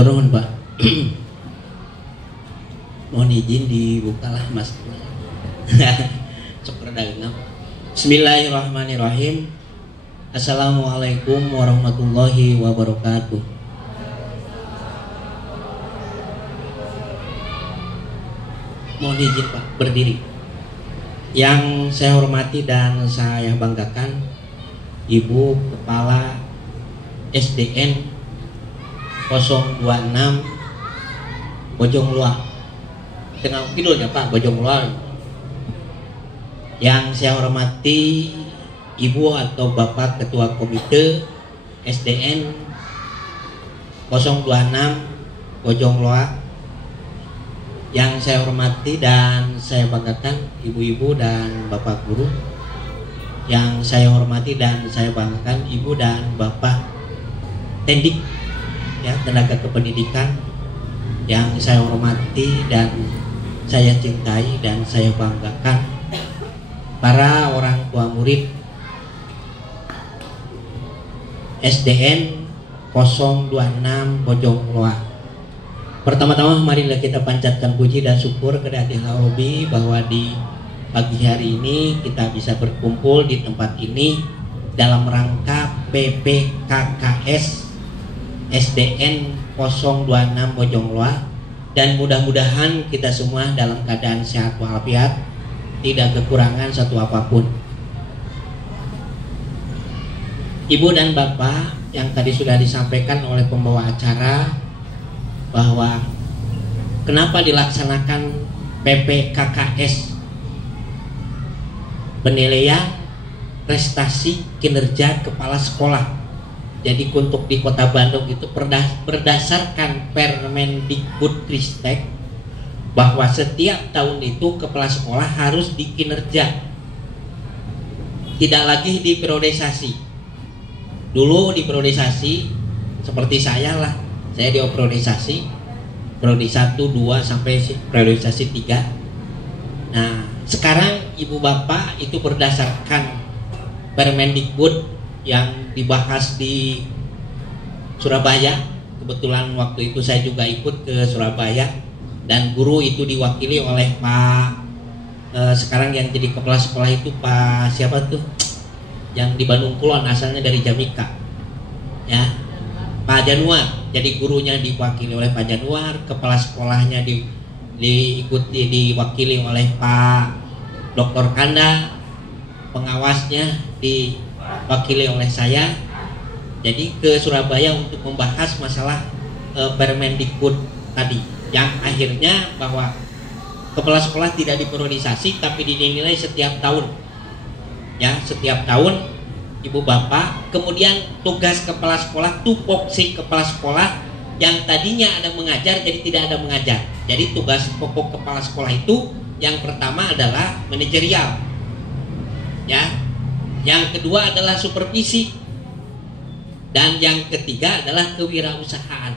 Matur nuwun Pak. Mohon izin dibukalah Mas. Syukur dageuna. Bismillahirrahmanirrahim. Assalamualaikum warahmatullahi wabarakatuh. Mohon izin Pak berdiri. Yang saya hormati dan saya banggakan Ibu Kepala SDN 026 Bojongluar. Tengah kidulnya Pak, Bojongluar. Yang saya hormati Ibu atau Bapak Ketua Komite SDN 026 Bojongluar. Yang saya hormati dan saya banggakan Ibu-ibu dan Bapak Guru. Yang saya hormati dan saya banggakan Ibu dan Bapak Tendik, ya, tenaga kependidikan. Yang saya hormati dan saya cintai dan saya banggakan para orang tua murid SDN 026 Bojongluar. Pertama-tama marilah kita panjatkan puji dan syukur kepada Allah Rabbi bahwa di pagi hari ini kita bisa berkumpul di tempat ini dalam rangka PPKKS SDN 026 Bojongluar, dan mudah-mudahan kita semua dalam keadaan sehat walafiat, tidak kekurangan satu apapun. Ibu dan Bapak, yang tadi sudah disampaikan oleh pembawa acara bahwa kenapa dilaksanakan PPKKS, penilaian prestasi kinerja kepala sekolah. Jadi untuk di Kota Bandung itu berdasarkan Permendikbudristek bahwa setiap tahun itu kepala sekolah harus dikinerja, tidak lagi dipriorisasi. Dulu dipriorisasi seperti saya lah, saya dipriorisasi prioritas 1, 2 sampai priorisasi 3. Nah, sekarang Ibu Bapak itu berdasarkan Permendikbud yang dibahas di Surabaya. Kebetulan waktu itu saya juga ikut ke Surabaya, dan guru itu diwakili oleh Pak sekarang yang jadi kepala sekolah itu Pak siapa tuh, yang di Bandung Kulon, asalnya dari Jamika, ya, Pak Januar. Jadi gurunya diwakili oleh Pak Januar, kepala sekolahnya diwakili oleh Pak Dr. Kanda, pengawasnya diwakili oleh saya. Jadi ke Surabaya untuk membahas masalah Permendikbud tadi, yang akhirnya bahwa kepala sekolah tidak dipriorisasi tapi dinilai setiap tahun, ya, setiap tahun Ibu Bapak. Kemudian tugas kepala sekolah, tupoksi kepala sekolah yang tadinya ada mengajar jadi tidak ada mengajar. Jadi tugas pokok kepala sekolah itu yang pertama adalah manajerial, ya, yang kedua adalah supervisi, dan yang ketiga adalah kewirausahaan.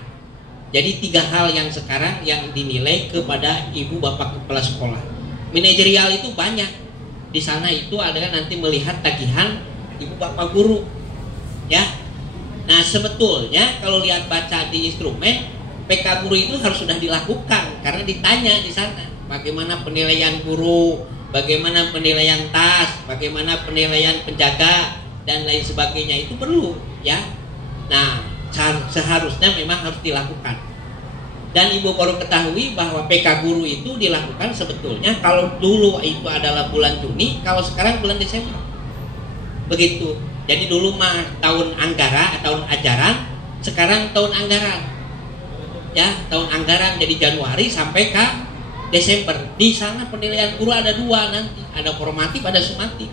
Jadi 3 hal yang sekarang yang dinilai kepada Ibu Bapak kepala sekolah. Manajerial itu banyak. Di sana itu adalah nanti melihat tagihan Ibu Bapak guru, ya. Nah, sebetulnya kalau lihat baca di instrumen, PK guru itu harus sudah dilakukan karena ditanya di sana bagaimana penilaian guru, bagaimana penilaian tas, bagaimana penilaian penjaga dan lain sebagainya, itu perlu, ya. Nah, seharusnya memang harus dilakukan. Dan Ibu baru ketahui bahwa PK guru itu dilakukan sebetulnya kalau dulu itu adalah bulan Juni, kalau sekarang bulan Desember. Begitu. Jadi dulu mah tahun ajaran, sekarang tahun anggaran. Ya, tahun anggaran jadi Januari sampai ke Desember. Di sana penilaian guru ada 2 nanti, ada formatif, ada sumatif.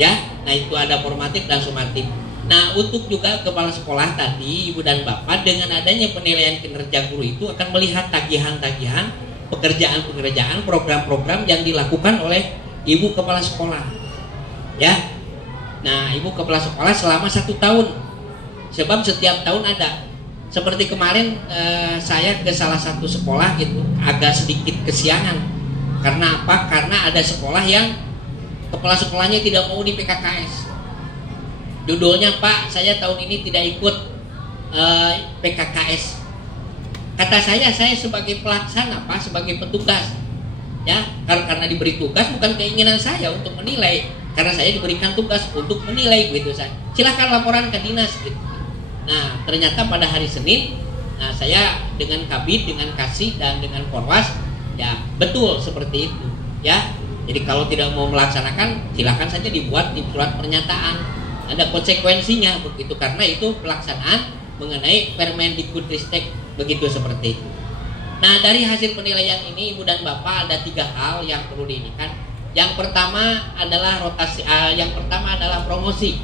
Ya, nah itu ada formatif dan sumatif. Nah, untuk juga kepala sekolah tadi, Ibu dan Bapak, dengan adanya penilaian kinerja guru itu akan melihat tagihan-tagihan, pekerjaan-pekerjaan, program-program yang dilakukan oleh Ibu kepala sekolah. Ya. Nah, Ibu kepala sekolah selama 1 tahun. Sebab setiap tahun ada. Seperti kemarin saya ke salah satu sekolah gitu, agak sedikit kesiangan. Karena apa? Karena ada sekolah yang kepala sekolahnya tidak mau di PKKS. Judulnya, Pak, saya tahun ini tidak ikut PKKS. Kata saya sebagai pelaksana, Pak, sebagai petugas. Ya, karena diberi tugas bukan keinginan saya untuk menilai, karena saya diberikan tugas untuk menilai gitu saya. Silahkan laporan ke dinas gitu. Nah, ternyata pada hari Senin, nah saya dengan Kabid, dengan Kasih dan dengan Korwas, ya betul seperti itu, ya. Jadi kalau tidak mau melaksanakan, silahkan saja dibuat di surat pernyataan. Ada konsekuensinya begitu, karena itu pelaksanaan mengenai Permendikbudristek begitu seperti itu. Nah, dari hasil penilaian ini Ibu dan Bapak ada 3 hal yang perlu diinginkan. Yang pertama adalah rotasi, yang pertama adalah promosi.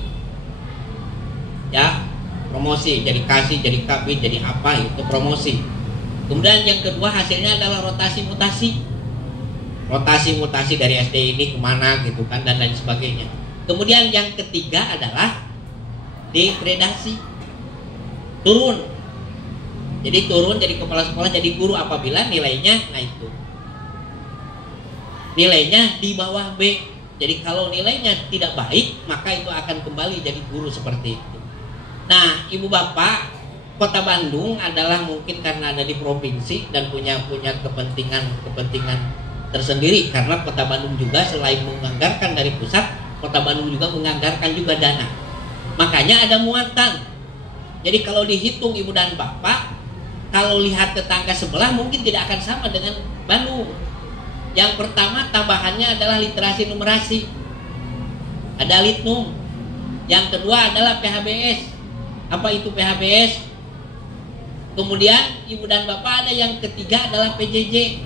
Ya, promosi jadi Kasih, jadi Kabid, jadi apa itu promosi. Kemudian yang kedua hasilnya adalah rotasi mutasi. Rotasi mutasi dari SD ini kemana gitu kan, dan lain sebagainya. Kemudian yang ketiga adalah degradasi, turun. Jadi turun jadi kepala sekolah, jadi guru apabila nilainya, nah itu nilainya di bawah B. Jadi kalau nilainya tidak baik, maka itu akan kembali jadi guru seperti itu. Nah, Ibu Bapak, Kota Bandung adalah mungkin karena ada di provinsi dan punya kepentingan tersendiri, karena Kota Bandung juga selain menganggarkan dari pusat, Kota Bandung juga menganggarkan juga dana. Makanya ada muatan. Jadi kalau dihitung Ibu dan Bapak, kalau lihat tetangga sebelah mungkin tidak akan sama dengan Bandung. Yang pertama tambahannya adalah literasi numerasi, ada litnum. Yang kedua adalah PHBS. Apa itu PHBS? Kemudian Ibu dan Bapak ada yang ketiga adalah PJJ.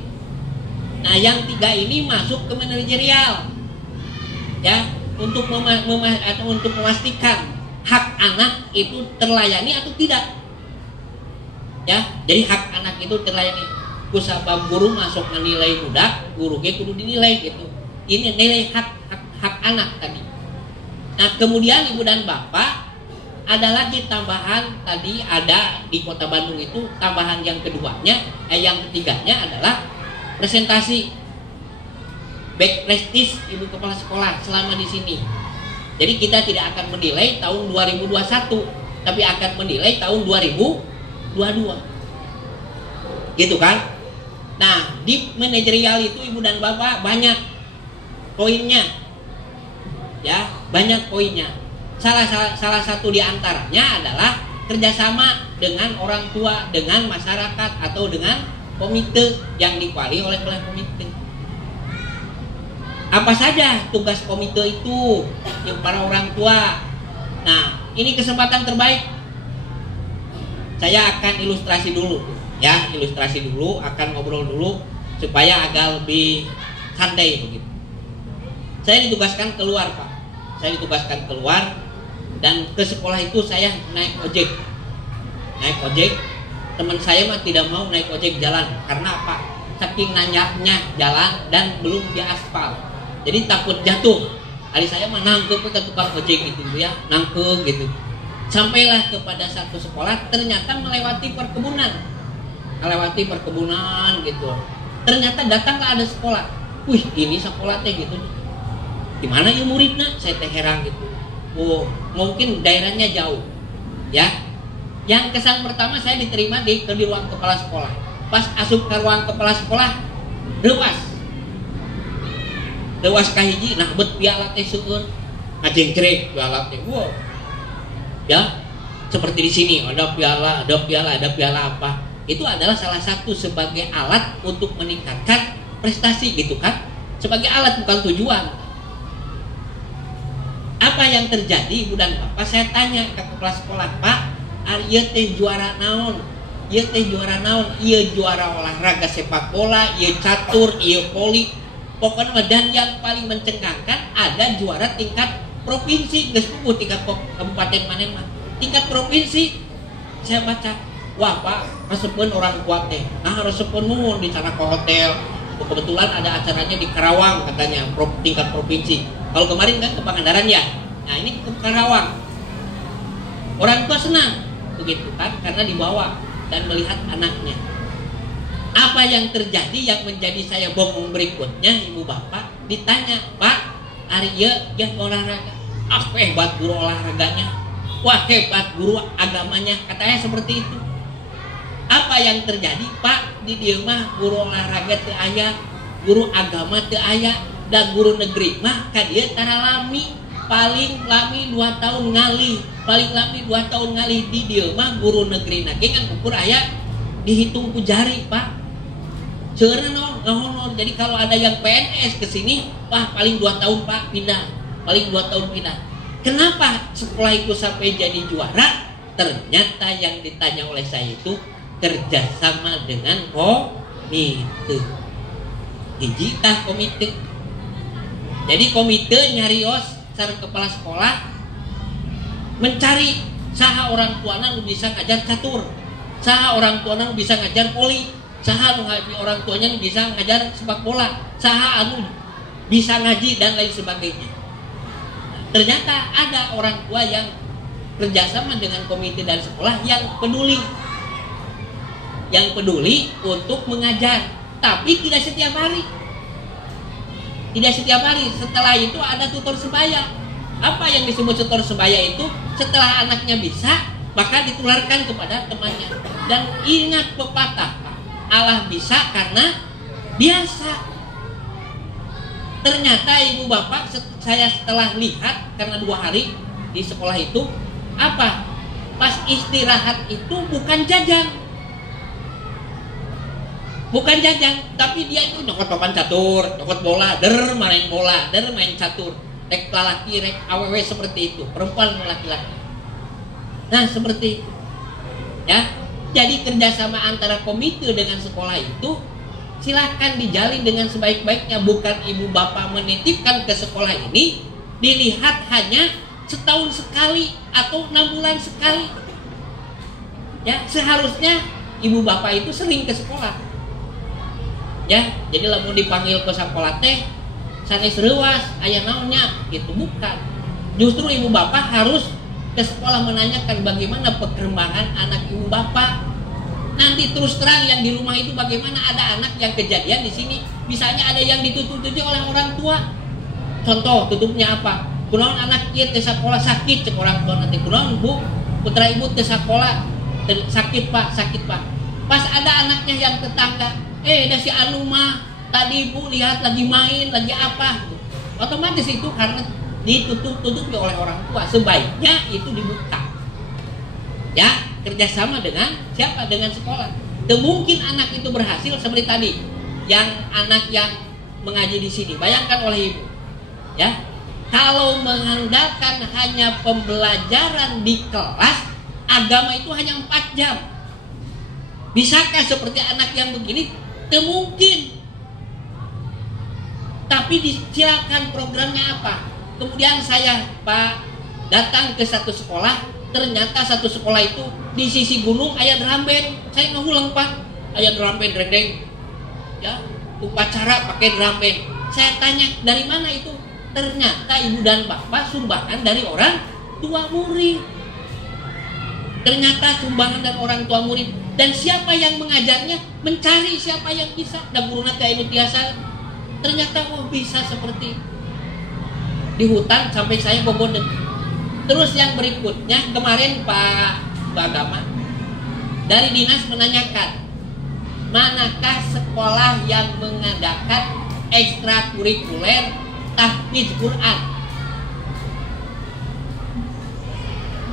Nah, yang 3 ini masuk ke manajerial, ya, untuk untuk memastikan hak anak itu terlayani atau tidak. Ya, jadi hak anak itu terlayani. Kusabab guru masuk nilai budak, guru ge kudu dinilai gitu. Ini nilai hak anak tadi. Nah, kemudian Ibu dan Bapak ada lagi tambahan tadi ada di Kota Bandung itu tambahan yang keduanya, yang ketiganya adalah presentasi back prestige Ibu Kepala Sekolah selama di sini. Jadi kita tidak akan menilai tahun 2021, tapi akan menilai tahun 2022. Gitu kan? Nah, di manajerial itu Ibu dan Bapak banyak poinnya. Ya, banyak poinnya. Salah satu di antaranya adalah kerjasama dengan orang tua, dengan masyarakat atau dengan komite yang dikuali oleh komite. Apa saja tugas komite itu yang para orang tua. Nah, ini kesempatan terbaik. Saya akan ilustrasi dulu, ya, ilustrasi dulu, akan ngobrol dulu supaya agak lebih santai begitu. Saya ditugaskan keluar, Pak. Saya ditugaskan keluar dan ke sekolah itu saya naik ojek. Naik ojek. Teman saya mah tidak mau naik ojek jalan karena apa? Saking nanyaknya jalan dan belum diaspal. Jadi takut jatuh. Hari saya mah nangkep ke tukang ojek gitu ya, nangkep gitu. Sampailah kepada satu sekolah, ternyata melewati perkebunan gitu. Ternyata datanglah ada sekolah. Wih, ini sekolah teh gitu. Di mana ya muridnya? Saya teh heran gitu. Oh, mungkin daerahnya jauh. Ya. Yang kesan pertama saya diterima di ruang kepala sekolah. Pas asup ke ruang kepala sekolah, Dewas kahiji, nah bet piala teh seueun. Ngajengkrek piala teh. Wow. Ya. Seperti di sini ada piala apa? Itu adalah salah satu sebagai alat untuk meningkatkan prestasi gitu kan? Sebagai alat bukan tujuan. Apa yang terjadi Ibu dan Bapak? Saya tanya ke kepala sekolah, Pak, ieu teh juara naon? Ieu teh juara naon? Ieu juara olahraga sepak bola, ieu catur, ieu voli. Pokoknya dan yang paling mencengangkan ada juara tingkat provinsi, geus puguh tingkat kabupaten maneh mah. Tingkat provinsi. Saya baca, wah Pak, resepkeun orang kuat teh. Nah, resepkeun nuhun di sana ke hotel. Kebetulan ada acaranya di Karawang katanya, tingkat provinsi. Kalau kemarin kan ke Pangandaran ya. Nah, ini ke Karawang. Orang tua senang begitu kan karena dibawa dan melihat anaknya. Apa yang terjadi yang menjadi saya bongong berikutnya, Ibu Bapak ditanya, Pak, Arya yang olahraga. Ah, hebat guru olahraganya. Wah, hebat guru agamanya. Katanya seperti itu. Apa yang terjadi Pak? Di dieu mah guru olahraga teu aya, guru agama teu aya, dan guru negeri mah ka dieu tara lami, paling lami 2 tahun ngalih, paling lami 2 tahun ngalih. Di dieu mah guru negeri nage kan ukur aya dihitung ku jari Pak. Seureuna honor. Jadi kalau ada yang PNS ke sini, wah paling 2 tahun Pak pindah, paling 2 tahun pindah. Kenapa sekolah itu sampai jadi juara? Ternyata yang ditanya oleh saya itu kerjasama dengan komite. Hiji tah komite. Jadi komite nyarios sareng kepala sekolah mencari saha orang tuana nu bisa ngajar catur, saha orang tuana nu bisa ngajar voli, saha nu orang tuanya nu bisa ngajar sepak bola, saha anu bisa ngaji dan lain sebagainya. Ternyata ada orang tua yang kerjasama dengan komite dan sekolah yang peduli untuk mengajar, tapi tidak setiap hari. Tidak setiap hari. Setelah itu ada tutor sebaya. Apa yang disebut tutor sebaya itu? Setelah anaknya bisa, maka ditularkan kepada temannya. Dan ingat pepatah, Allah bisa karena biasa. Ternyata ibu bapak, saya setelah lihat karena 2 hari di sekolah itu, apa? Pas istirahat itu bukan jajan. Bukan jajan, tapi dia itu nyokot papan catur, nyokot bola, main bola, main catur. Rek laki, rek awewe seperti itu, perempuan laki-laki. Nah seperti itu. Ya, jadi kerjasama antara komite dengan sekolah itu silakan dijalin dengan sebaik-baiknya. Bukan ibu bapak menitipkan ke sekolah ini dilihat hanya setahun sekali atau 6 bulan sekali. Ya, seharusnya ibu bapak itu sering ke sekolah. Ya, jadi lamun dipanggil ke sekolah teh sanes reuas aya naonnya gitu, bukan. Justru ibu bapak harus ke sekolah menanyakan bagaimana perkembangan anak ibu bapak. Nanti terus terang yang di rumah itu bagaimana, ada anak yang kejadian di sini, misalnya ada yang ditutup-tutup oleh orang tua. Contoh tutupnya apa? Kunaon anak ieu teh sekolah sakit, cek orang tua nanti kunaon Bu, putra ibu teh sekolah sakit Pak. Pas ada anaknya yang tetangga, dah si anu mah tadi Bu lihat lagi main, lagi apa, otomatis itu karena ditutup-tutupi oleh orang tua. Sebaiknya itu dibuka. Ya, kerjasama dengan siapa? Dengan sekolah. Mungkin anak itu berhasil seperti tadi, yang anak yang mengaji di sini. Bayangkan oleh ibu, ya, kalau mengandalkan hanya pembelajaran di kelas, agama itu hanya 4 jam. Bisakah seperti anak yang begini? Mungkin. Tapi disilakan programnya apa? Kemudian saya Pak datang ke satu sekolah, ternyata satu sekolah itu di sisi gunung aya drum band. Saya ngulang Pak, aya drum band redeng. Ya, upacara pakai drum band. Saya tanya, dari mana itu? Ternyata ibu dan bapak sumbangan dari orang tua murid. Ternyata sumbangan dari orang tua murid. Dan siapa yang mengajarnya? Mencari siapa yang bisa. Dan guru nanti anu tiasa. Ternyata bisa seperti di hutan sampai saya boboden. Terus yang berikutnya, kemarin Pak Agama dari dinas menanyakan, manakah sekolah yang mengadakan ekstrakurikuler tahfiz Quran?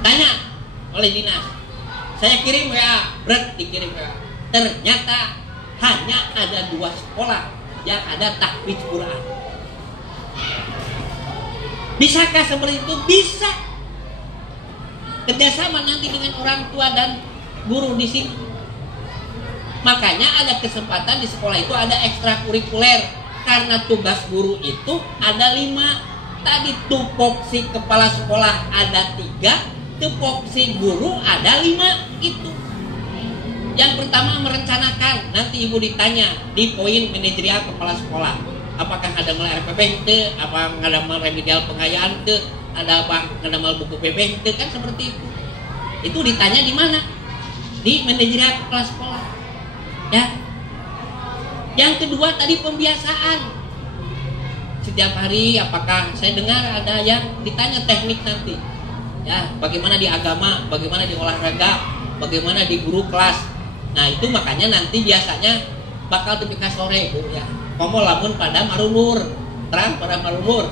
Tanya oleh dinas. Saya kirim WA, dikirim WA. Ternyata hanya ada 2 sekolah yang ada tahfiz Quran. Bisakah seperti itu? Bisa. Kerjasama nanti dengan orang tua dan guru di sini. Makanya ada kesempatan di sekolah itu ada ekstrakurikuler. Karena tugas guru itu ada 5. Tadi tupoksi kepala sekolah ada 3. Tupoksi guru ada 5 itu. Yang pertama merencanakan. Nanti ibu ditanya di poin manajerial kepala sekolah, apakah ada mal RPP itu, apa ada mal remedial pengayaan itu, ada apa ada mal buku PP itu, kan seperti itu. Itu ditanya di mana? Di manajerial kepala sekolah. Ya. Yang kedua tadi pembiasaan. Setiap hari apakah saya dengar ada yang ditanya teknik nanti. Ya, bagaimana di agama, bagaimana di olahraga, bagaimana di guru kelas. Nah itu makanya nanti biasanya bakal dipikir sore Bu ya. Komo lamun pada marumur, terang pada marumur.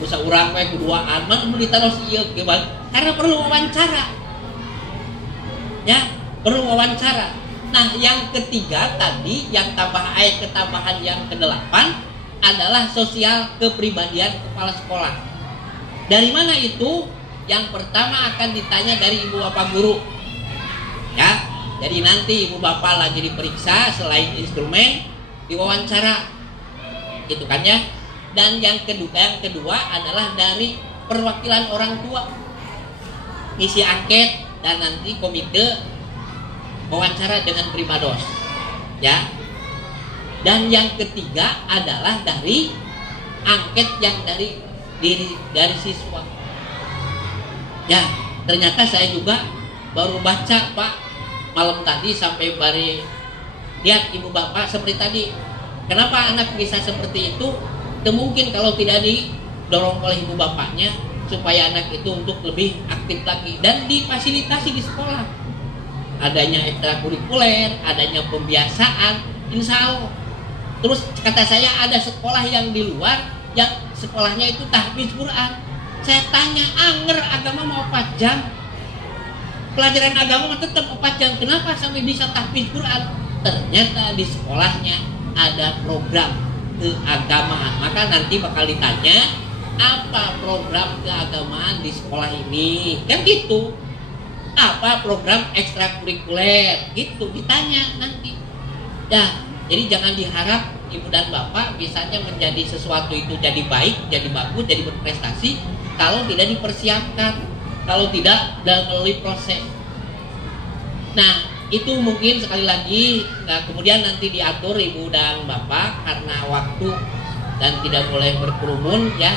Usa urang we kuduaan mah nu ditaros ieu karena perlu wawancara. Ya, perlu wawancara. Nah, yang ketiga tadi yang ketambahan yang ke-8 adalah sosial kepribadian kepala sekolah. Dari mana itu? Yang pertama akan ditanya dari ibu bapak guru. Ya, jadi nanti ibu bapak lagi diperiksa selain instrumen diwawancara. Gitu kan ya. Dan yang kedua adalah dari perwakilan orang tua. Ngisi angket dan nanti komite wawancara dengan primados. Ya. Dan yang ketiga adalah dari angket yang dari siswa. Ya, ternyata saya juga baru baca Pak malam tadi sampai bari lihat ibu bapak seperti tadi. Kenapa anak bisa seperti itu? Mungkin kalau tidak didorong oleh ibu bapaknya supaya anak itu untuk lebih aktif lagi dan difasilitasi di sekolah. Adanya ekstrakurikuler, adanya pembiasaan, insya Allah. Terus kata saya ada sekolah yang di luar yang sekolahnya itu tahfiz Quran. Saya tanya, anger agama mau 4 jam. Pelajaran agama tetap 4 jam. Kenapa sampai bisa tahfiz Quran? Ternyata di sekolahnya ada program keagamaan. Maka nanti bakal ditanya, apa program keagamaan di sekolah ini? Kan gitu. Apa program ekstrakurikuler? Gitu ditanya nanti. Ya, jadi jangan diharap ibu dan bapak bisanya menjadi sesuatu itu jadi baik, jadi bagus, jadi berprestasi kalau tidak dipersiapkan, kalau tidak melalui proses. Nah, itu mungkin sekali lagi, nah kemudian nanti diatur ibu dan bapak karena waktu dan tidak boleh berkerumun ya.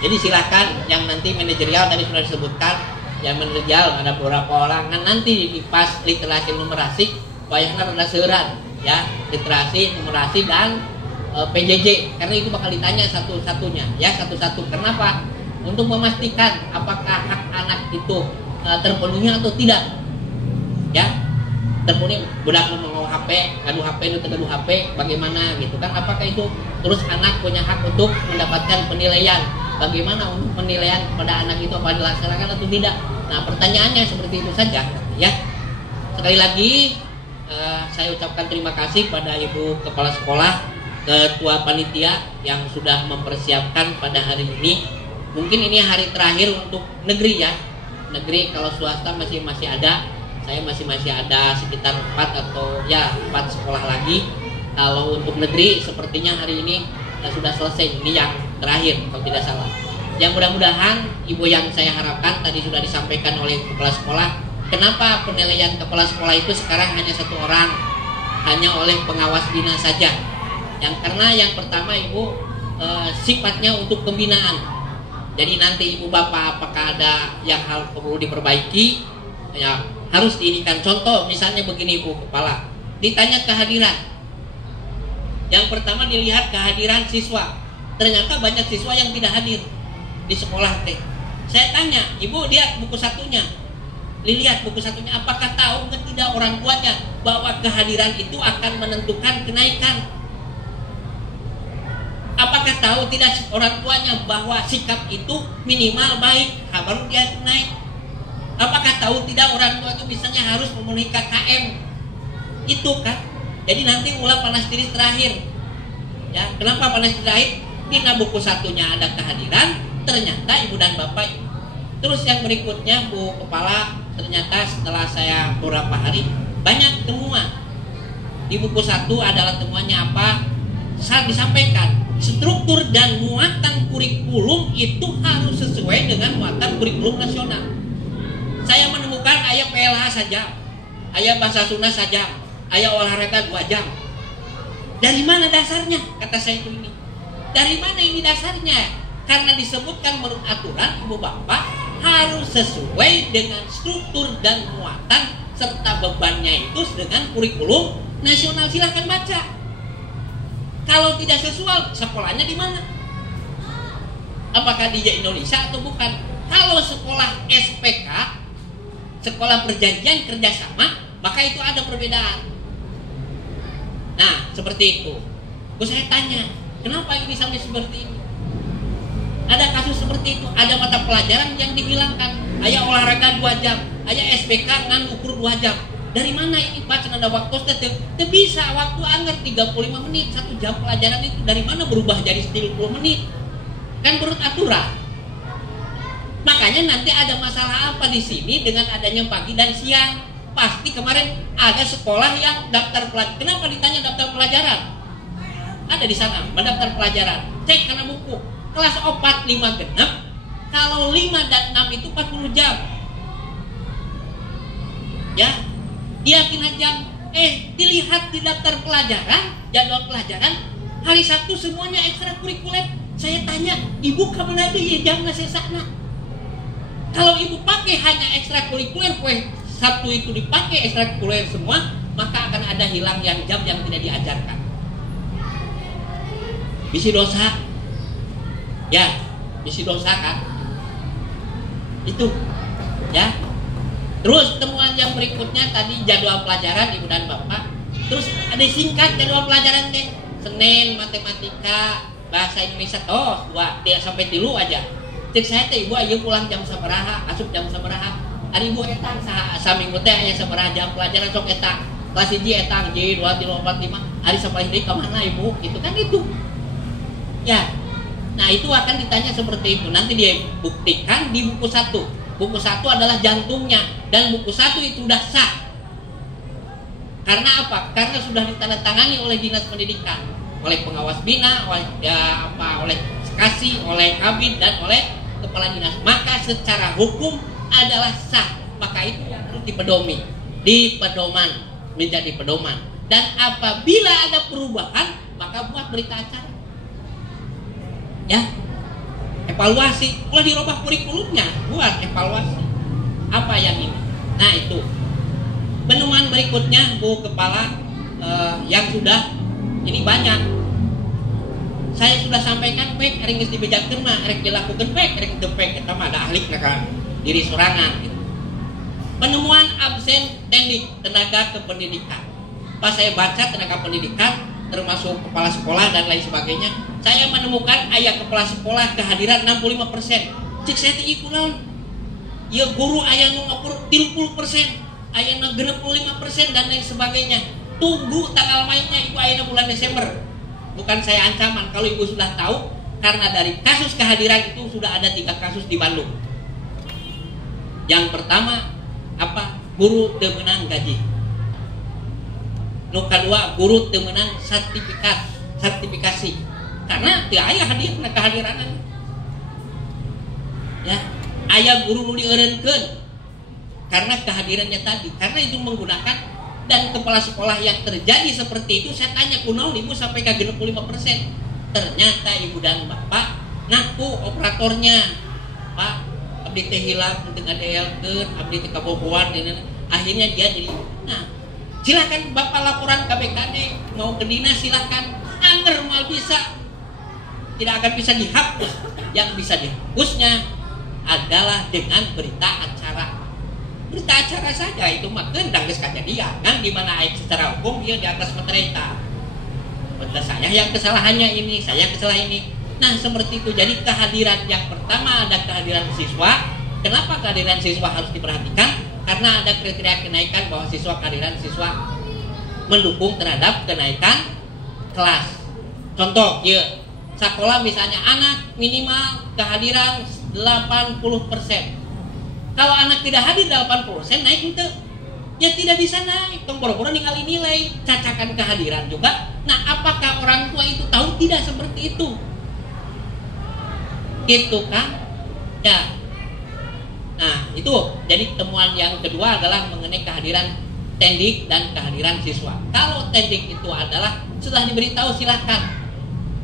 Jadi silakan yang nanti manajerial tadi sudah disebutkan, yang manajerial ada beberapa orang kan nanti di pas literasi numerasi wayahna rada seuran ya, literasi numerasi dan PJJ karena itu bakal ditanya satu-satunya ya, satu-satu. Kenapa? Untuk memastikan apakah hak anak itu terpenuhi atau tidak. Ya, terpenuhi. Budak mau HP, gaduh HP itu gaduh HP, bagaimana gitu kan? Apakah itu terus anak punya hak untuk mendapatkan penilaian? Bagaimana untuk penilaian pada anak itu apa dilaksanakan atau tidak? Nah, pertanyaannya seperti itu saja ya. Sekali lagi saya ucapkan terima kasih pada Ibu Kepala Sekolah, Ketua Panitia yang sudah mempersiapkan pada hari ini. Mungkin ini hari terakhir untuk negeri ya. Negeri kalau swasta masih ada. Saya masih ada sekitar 4 atau ya 4 sekolah lagi. Kalau untuk negeri sepertinya hari ini sudah selesai. Ini yang terakhir kalau tidak salah. Yang mudah-mudahan Ibu yang saya harapkan tadi sudah disampaikan oleh kepala sekolah. Kenapa penilaian kepala sekolah itu sekarang hanya 1 orang, hanya oleh pengawas bina saja? Karena yang pertama Ibu sifatnya untuk pembinaan. Jadi nanti Ibu Bapak apakah ada yang hal perlu diperbaiki, ya harus diinikan. Contoh misalnya begini Ibu Kepala, ditanya kehadiran. Yang pertama dilihat kehadiran siswa. Ternyata banyak siswa yang tidak hadir di sekolah teh. Saya tanya, Ibu lihat buku satunya. Lihat buku satunya, apakah tahu tidak orang tuanya bahwa kehadiran itu akan menentukan kenaikan? Apakah tahu tidak orang tuanya bahwa sikap itu minimal baik, baru dia naik? Apakah tahu tidak orang tua itu misalnya harus memenuhi KKM? Itu kan. Jadi nanti ulang panas diri terakhir. Ya, kenapa panas diri terakhir? Di buku satunya ada kehadiran, ternyata Ibu dan Bapak. Terus yang berikutnya Bu Kepala, ternyata setelah saya beberapa hari banyak temuan. Di buku 1 adalah temuannya apa? Saat disampaikan struktur dan muatan kurikulum itu harus sesuai dengan muatan kurikulum nasional. Saya menemukan ayat PLH saja, ayat bahasa Sunda saja, ayat olahraga 2 jam. Dari mana dasarnya? Kata saya itu ini. Dari mana ini dasarnya? Karena disebutkan menurut aturan Ibu Bapak harus sesuai dengan struktur dan muatan serta bebannya itu dengan kurikulum nasional. Silahkan baca. Kalau tidak sesuai, sekolahnya di mana? Apakah di Indonesia atau bukan? Kalau sekolah SPK, sekolah perjanjian kerjasama, maka itu ada perbedaan. Nah, seperti itu. Terus saya tanya, kenapa ini sampai seperti ini? Ada kasus seperti itu, ada mata pelajaran yang dihilangkan. Aya olahraga 2 jam, aya SPK ngan ukur 2 jam. Dari mana ini Pak? Cenah ada waktu teu bisa waktu anggar 35 menit 1 jam pelajaran itu dari mana berubah jadi 30 menit? Kan menurut aturan. Makanya nanti ada masalah apa di sini dengan adanya pagi dan siang? Pasti kemarin ada sekolah yang daftar pelajaran. Kenapa ditanya daftar pelajaran? Ada di sana, mendaftar pelajaran. Cek karena buku. Kelas 4 5 genep. Kalau 5 dan 6 itu 40 jam. Ya, dia kena jam. Dilihat di daftar pelajaran, jadwal pelajaran, hari Sabtu semuanya ekstrakurikuler. Saya tanya, ibu kapan ada ya jam sesana? Kalau ibu pakai hanya ekstrakurikuler, Sabtu itu dipakai ekstrakurikuler semua, maka akan ada hilang yang jam yang tidak diajarkan. Bisi dosa, ya, bisi dosa kan? Itu, ya. Terus temuan yang berikutnya tadi jadwal pelajaran ibu dan bapak. Terus ada singkat jadwal pelajaran teh. Senin matematika, bahasa Indonesia, 2 dia sampai 3 aja. Cek saya teh ibu ayo pulang jam sabaraha, asup jam sabaraha. Ari ibu etang saminggu teh aya sabaraha jam pelajaran sok eta. Kelas 1 etang J 2 3 4 5. Ari sabaraha ka mana ibu? Itu kan itu. Ya. Nah, itu akan ditanya seperti itu. Nanti dia buktikan di buku 1. Buku 1 adalah jantungnya dan buku 1 itu sudah sah. Karena apa? Karena sudah ditandatangani oleh Dinas Pendidikan, oleh pengawas bina, oleh oleh sekasi, oleh kabid dan oleh kepala dinas. Maka secara hukum adalah sah. Maka itu yang harus dipedomi, menjadi pedoman. Dan apabila ada perubahan, maka buat berita acara. Ya, evaluasi. Mulai dirubah kurikulumnya, buat evaluasi. Apa yang ini? Nah, itu. Penemuan berikutnya, Bu Kepala, yang sudah ini banyak. Saya sudah sampaikan pek, ring geus dibejakeun mah, rek dilakukeun pek, rek teu pek eta mah ada ahli kan diri sorangan gitu. Penemuan absen teknik tenaga kependidikan. Pas saya baca tenaga pendidikan termasuk kepala sekolah dan lain sebagainya, saya menemukan aya kepala sekolah kehadiran 65%. Cek saya teh ieu kunaon? Ya guru aya nu ngukur 30%, aya nu 65% dan lain sebagainya. Tunggu tanggal mainnya ibu aya bulan Desember. Bukan saya ancaman, kalau ibu sudah tahu, karena dari kasus kehadiran itu sudah ada 3 kasus di Bandung. Yang pertama apa? Guru teu meunang gaji. Nu kadua, guru teu meunang sertifikasi. Karena teu aya hadir na kehadiranan. Ya, aya guru nu dieureunkeun karena kehadirannya tadi, karena itu menggunakan. Dan kepala sekolah yang terjadi seperti itu, saya tanya kunaon ibu sampai ke 65%. Ternyata ibu dan bapak ngaku operatornya, Pak, abdi teh hilang dengan DL-keun, abdi teh kabogohan, akhirnya dia jadi. Nah, silakan bapak laporan ke BKD, mau ke dinas silakan. Angger mal bisa, tidak akan bisa dihapus. Yang bisa dihapusnya adalah dengan berita acara. Berita acara saja itu mah kendang geus kajadian kan, di mana secara hukum dia di atas pemerintah. Betul, saya yang kesalahannya ini, saya kesalahan ini. Nah, seperti itu. Jadi kehadiran yang pertama ada kehadiran siswa. Kenapa kehadiran siswa harus diperhatikan? Karena ada kriteria kenaikan bahwa kehadiran siswa mendukung terhadap kenaikan kelas. Contoh, ya, sekolah misalnya anak minimal kehadiran 80%. Kalau anak tidak hadir 80%, naik itu. Ya tidak bisa naik. Boro-boro ningali nilai, cacakan kehadiran juga. Nah, apakah orang tua itu tahu? Tidak seperti itu. Gitu kan? Ya. Nah, itu. Jadi temuan yang kedua adalah mengenai kehadiran tendik dan kehadiran siswa. Kalau tendik itu adalah setelah diberitahu silakan.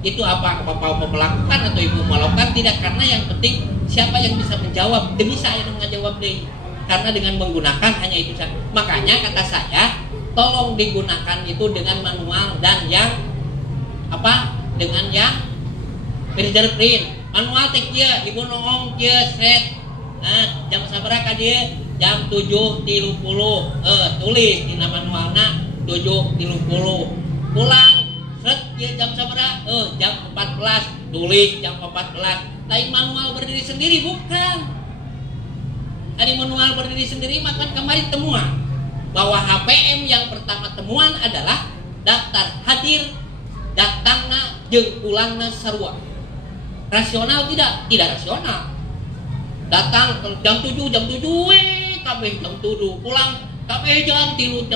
Itu apa mau melakukan atau ibu melakukan, tidak, karena yang penting siapa yang bisa menjawab. Demi saya menjawab deh, karena dengan menggunakan hanya itu saja. Makanya kata saya, tolong digunakan itu dengan manual dan yang apa? Dengan yang fingerprint. Manual teh kieu, ibu noong kieu set. Nah, jam sabaraha ka dieu? jam 7.30 tulis di manualna 7.30 pulang set jam sabaraha jam 14 tulis jam 14 lain manual berdiri sendiri bukan ada manual berdiri sendiri makan kemarin temuan bahwa HPM yang pertama temuan adalah daftar hadir datangna jeung pulangna sarua rasional tidak rasional datang jam 7 kabeh jam 7 pulang kabeh jam 3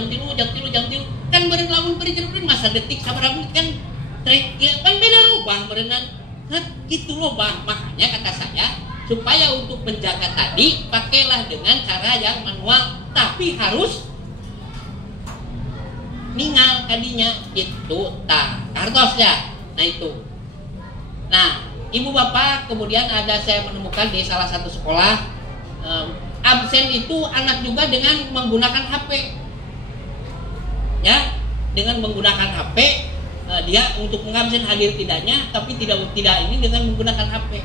kan beureun lamun perijeun masa detik sabaraha menit kan ya kan beda lobah berenang gitu lobah makanya kata saya supaya untuk menjaga tadi pakailah dengan cara yang manual tapi harus ningal kadinya itu kartos ya nah itu nah ibu bapak kemudian ada saya menemukan di salah satu sekolah absen itu anak juga dengan menggunakan HP ya dengan menggunakan HP dia untuk mengabsen hadir tidaknya tapi tidak ini dengan menggunakan HP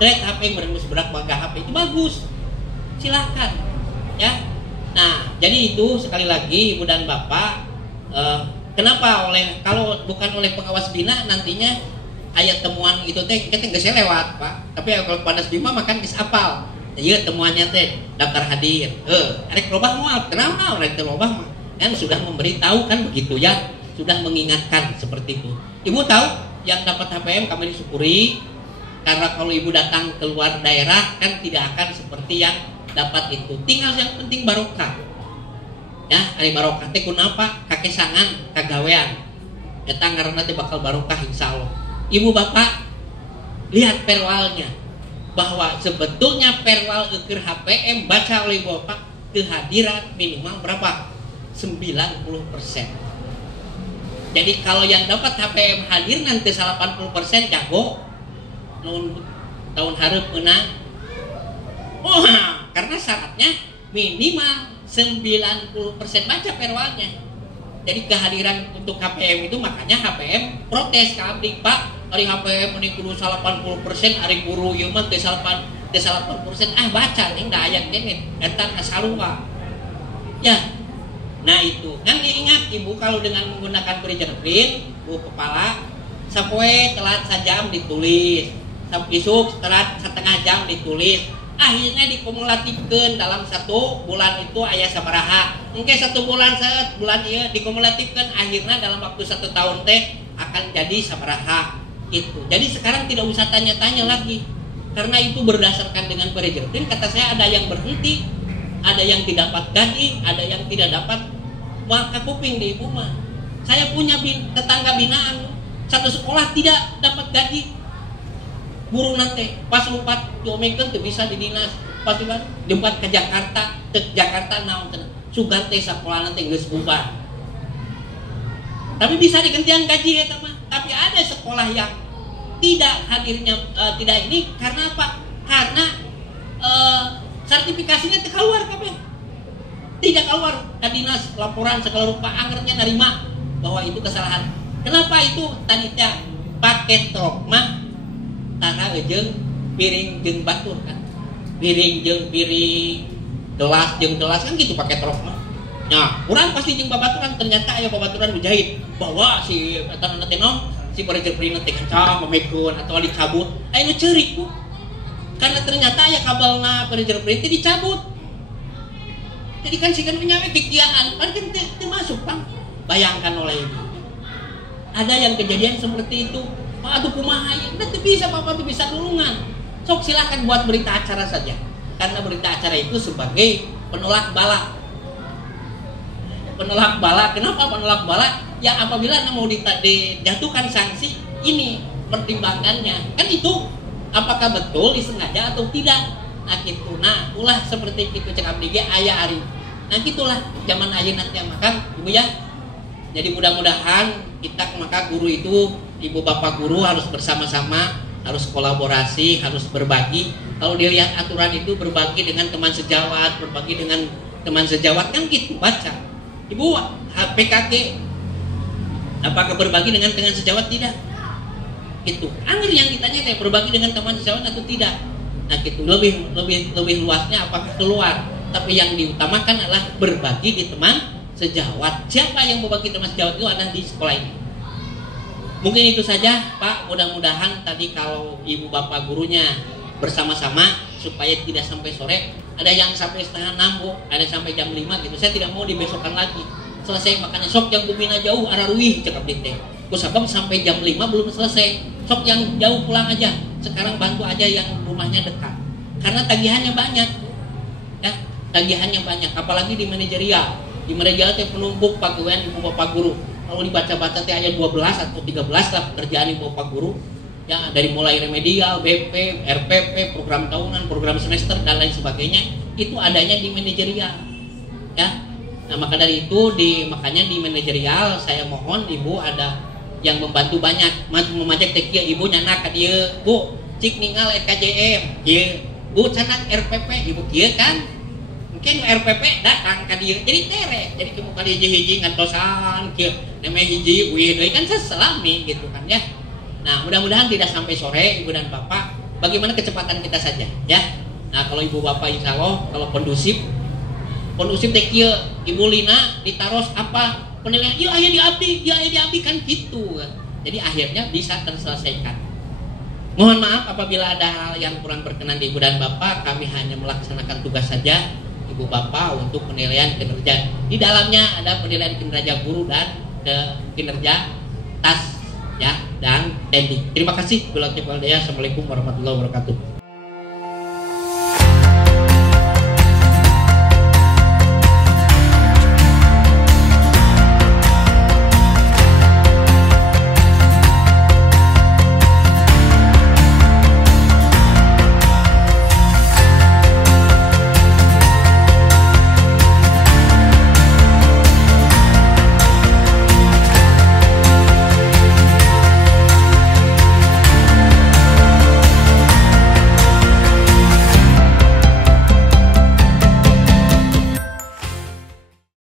HP yang berat bangga HP itu bagus silakan ya nah jadi itu sekali lagi ibu dan bapak kenapa kalau bukan oleh pengawas bina nantinya ayat temuan itu teh kita nggak lewat pak tapi kalau pada bima makan geus apal iya temuannya teh daftar hadir arek lobah moal kenapa orang itu lobah kan sudah memberitahu kan begitu ya sudah mengingatkan seperti itu ibu tahu yang dapat HPM kami disyukuri karena kalau ibu datang keluar daerah kan tidak akan seperti yang dapat itu tinggal yang penting barokah ya ari barokah teh kunapa kakesangan kagawean eta ngaranna teh bakal barokah insyaallah ibu bapak lihat perwalnya bahwa sebetulnya perwal ukur HPM baca oleh ibu bapak kehadiran minimal berapa 90%. Jadi kalau yang dapat HPM hadir nanti 80% jago tahun harap menang karena syaratnya minimal 90% baca perwalnya. Jadi kehadiran untuk HPM itu makanya HPM protes ke abdi pak hari HPM ini kudu 80% hari guru ieu mah teh 80% baca nih da aya keneh eta kasalua ya nah itu kan diingat ibu kalau dengan menggunakan pre-print bu kepala sapoe telat sajam ditulis isuk telat setengah jam ditulis akhirnya dikumulatifkeun dalam 1 bulan itu aya sabaraha engke 1 bulan bulan ieu dikumulatifkeun akhirnya dalam waktu 1 tahun teh akan jadi sabaraha itu. Jadi sekarang tidak usah tanya-tanya lagi karena itu berdasarkan dengan pre-print kata saya ada yang berhenti ada yang tidak dapat gaji ada yang tidak dapat maka kuping di ibu mah saya punya tetangga binaan satu sekolah tidak dapat gaji guru nanti pas lompat diomekeun teu bisa di dinas pas lompat ke Jakarta naon teh sugan teh sakola nanti geus bubar tapi bisa digantian gaji eta mah tapi ada sekolah yang tidak hadirnya tidak ini karena apa karena sertifikasinya keluar kabeh tidak keluar ke dinas laporan segala rupa angernya nerima bahwa itu kesalahan kenapa itu tadi teh paket truk mah tara jeung piring jeung batur kan piring jeung piring gelas kan gitu pakai truk mah nah urang pasti jeung babaturan ternyata aya babaturan dijahit bahwa si eta teh naon si pre-print teh kancang memekeun atau dicabut aya nu ceurik Bu karena ternyata aya kabelna pre-print dicabut jadi kan sieun nyawe dikiaan kan teu masuk Bang bayangkan oleh ibu ada yang kejadian seperti itu Pak aduh kumaha ieu teu bisa Bapak teu bisa nulungan sok silakan buat berita acara saja karena berita acara itu sebagai penolak bala kenapa penolak bala ya apabila mau dijatuhkan sanksi ini pertimbangannya kan itu apakah betul disengaja atau tidak nah gitu nah ulah seperti itu cek abdi ge aya ari nah gitulah zaman ayeuna teh maka ibu ya jadi mudah-mudahan kita maka guru itu ibu bapak guru harus bersama-sama harus kolaborasi harus berbagi kalau dilihat aturan itu berbagi dengan teman sejawat berbagi dengan teman sejawat kan gitu baca ibu PKK apakah berbagi dengan teman sejawat tidak itu angger yang ditanya teh berbagi dengan teman sejawat atau tidak nah gitu lebih luasnya apakah keluar tapi yang diutamakan adalah berbagi di teman sejawat. Siapa yang berbagi teman sejawat itu ada di sekolah ini. Mungkin itu saja Pak, mudah-mudahan tadi kalau ibu bapak gurunya bersama-sama supaya tidak sampai sore. Ada yang sampai setengah 6 Bu, ada sampai jam 5 gitu. Saya tidak mau dibesokkan lagi. Selesai makanya sok yang bumina jauh arah ruih cakap dite. Kusabab sampai jam 5 belum selesai. Sok yang jauh pulang aja. Sekarang bantu aja yang rumahnya dekat. Karena tagihannya banyak. Ya, tagihannya banyak apalagi di manajerial. Di manajerial teh penumpuk pegawai ibu bapak guru. Kalau dibaca-baca teh aja 12 atau 13 lah pekerjaan ibu bapak guru. Ya, dari mulai remedial, BP, RPP, program tahunan, program semester dan lain sebagainya itu adanya di manajerial. Ya. Nah, maka dari itu makanya di manajerial saya mohon ibu ada yang membantu banyak. Memajak teh kieu ibu nyana ka dieu, Bu, cik ningal EKJM, kieu. Bu canak RPP, ibu kieu kan. Mungkin RPP datang ka dieu. Jadi tere, jadi kieu kali hiji-hiji ngantosan kieu. Namanya hiji uih deui kan seselami gitu kan ya. Nah, mudah-mudahan tidak sampai sore ibu dan bapak. Bagaimana kecepatan kita saja, ya. Nah, kalau ibu bapak insya Allah kalau kondusif teh kieu ibu Lina ditaros apa penilaian ieu aya diabdi kan gitu. Jadi akhirnya bisa terselesaikan. Mohon maaf apabila ada hal yang kurang berkenan di ibu dan bapak, kami hanya melaksanakan tugas saja ibu bapak untuk penilaian kinerja. Di dalamnya ada penilaian kinerja guru dan kinerja tas ya dan teknik. Terima kasih. Assalamualaikum warahmatullahi wabarakatuh.